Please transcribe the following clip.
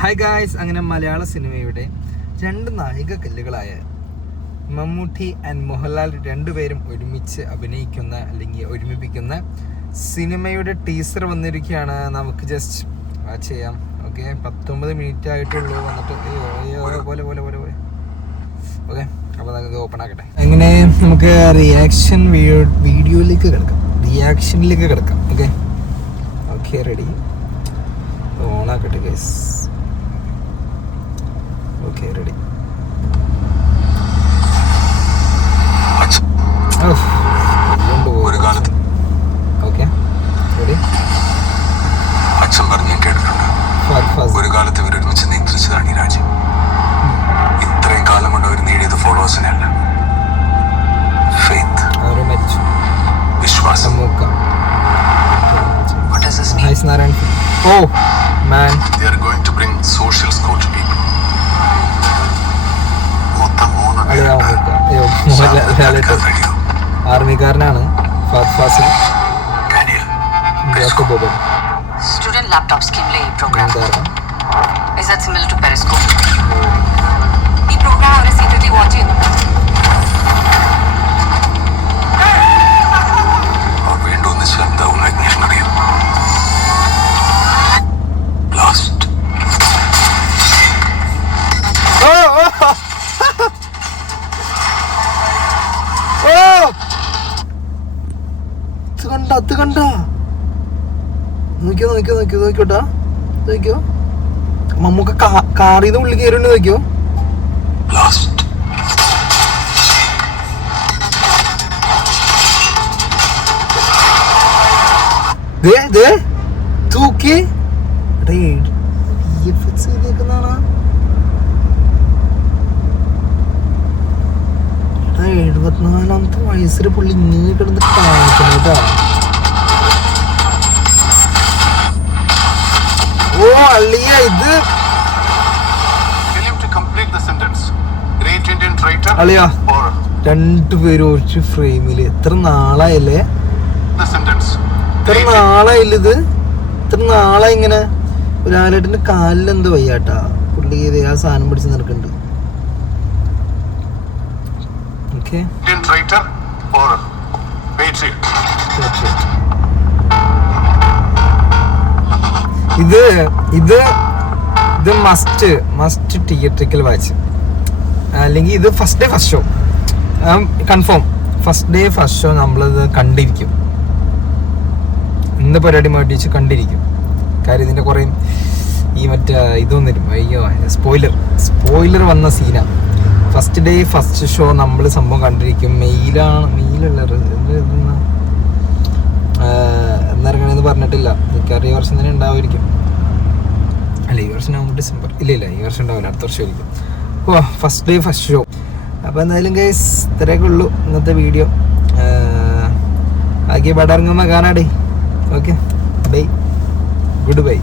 Hi guys, അങ്ങനെ മലയാള സിനിമയുടെ രണ്ട് നായിക കല്ലുകളായ മമ്മൂട്ടി ആൻഡ് മോഹൻലാൽ രണ്ടുപേരും ഒരുമിച്ച് അഭിനയിക്കുന്ന അല്ലെങ്കിൽ ഒരുമിപ്പിക്കുന്ന സിനിമയുടെ ടീസർ വന്നിരിക്കുകയാണ്. നമുക്ക് ജസ്റ്റ് വാച്ച് ചെയ്യാം. ഓക്കെ, 19 മിനിറ്റ് ആയിട്ടുള്ളൂ. വന്നിട്ട് പോലെ പോലെ പോലെ പോലെ ഓക്കെ, അപ്പോൾ നമുക്ക് ഓപ്പൺ ആക്കട്ടെ. അങ്ങനെ നമുക്ക് വീഡിയോയിലേക്ക് റിയാക്ഷനിലേക്ക് കിടക്കാം. ഓക്കെ ഓക്കെ, റെഡി, ഓണാക്കട്ടെ ഗൈസ്. Okay, ready. ഒരു കാലത്ത് ഓക്കെ, റെഡി. അച്ഛൻ പറഞ്ഞ് ഞാൻ കേട്ടിട്ടുണ്ട്, ഒരു കാലത്ത് ഇവർ ഒരുമിച്ച് നിയന്ത്രിച്ചതാണ് ഈ രാജ്യം. ഇത്രയും കാലം കൊണ്ട് അവർ നേടിയത് ഫോളോവേഴ്സിനെ അല്ല, ഫെയ്ത്ത്, വിശ്വാസം. What does this mean? Oh man, they are going to bring social score to people. മൊത്തം 3 പേര് ആർമിക്കാരനാണ് Fazil. Student laptop scheme le program is that similar to Periscope? ഈ program അവരെ secretly watch ചെയ്യുന്നുണ്ട്. വീണ്ടും ഒന്നിച്ച് എന്താവും അറിയാം. ലാസ്റ്റ് കണ്ട നോക്കിയോട്ടാ, നോക്കിയോ മമ്മൂക്ക കാറിന്ന് ഉള്ളിൽ കയറുണ്ട്. നോക്കിയോ, ലാസ്റ്റ് തൂക്കി 74ാമത്തെ വയസ്സിൽ പുള്ളി ഇങ്ങനെ കിടന്ന് കാണിക്കണ. ഓ അള്ളിയ, ഇത് അളിയാ രണ്ടുപേരും ഒരു ഫ്രെയിമില്. എത്ര നാളായല്ലേ, ഇത്ര നാളായി ഇങ്ങനെ. ഒരാളായിട്ടിന്റെ കാലിൽ എന്ത് വയ്യാട്ടാ, പുള്ളി ആ സാധനം പിടിച്ച് നടക്കുന്നുണ്ട്. ഓക്കെ, ഇത് മസ്റ്റ് തിയേറ്ററിക്കൽ വാച്ച്. അല്ലെങ്കിൽ ഇത് first day first show confirm. First day first show നമ്മളിത് കണ്ടിരിക്കും. ഇന്ന് പരിപാടി മാറ്റിച്ച് കണ്ടിരിക്കും. കാര്യം ഇതിൻ്റെ കുറേ ഈ മറ്റേ ഇതൊന്നും അയ്യോ സ്പോയിലർ വന്ന സീനാണ്. ഫസ്റ്റ് ഡേ ഫസ്റ്റ് ഷോ നമ്മൾ സംഭവം കണ്ടിരിക്കും. മെയിലുള്ള എന്നിറങ്ങണമെന്ന് പറഞ്ഞിട്ടില്ല. മിക്കവാറും ഈ വർഷം തന്നെ ഉണ്ടാവുമായിരിക്കും. അല്ല, ഈ വർഷം നവംബർ ഡിസംബർ ഇല്ല, ഈ വർഷം ഉണ്ടാവില്ല, അടുത്ത വർഷം ആയിരിക്കും. ഓ, ഫസ്റ്റ് ഡേ ഫസ്റ്റ് ഷോ. അപ്പോൾ എന്തായാലും ഗൈസ്, ഇത്രയൊക്കെ ഉള്ളൂ ഇന്നത്തെ വീഡിയോ. ആക്കി പടർങ്ങുമ്പോൾ കാണാടേ. Okay, bye, good by.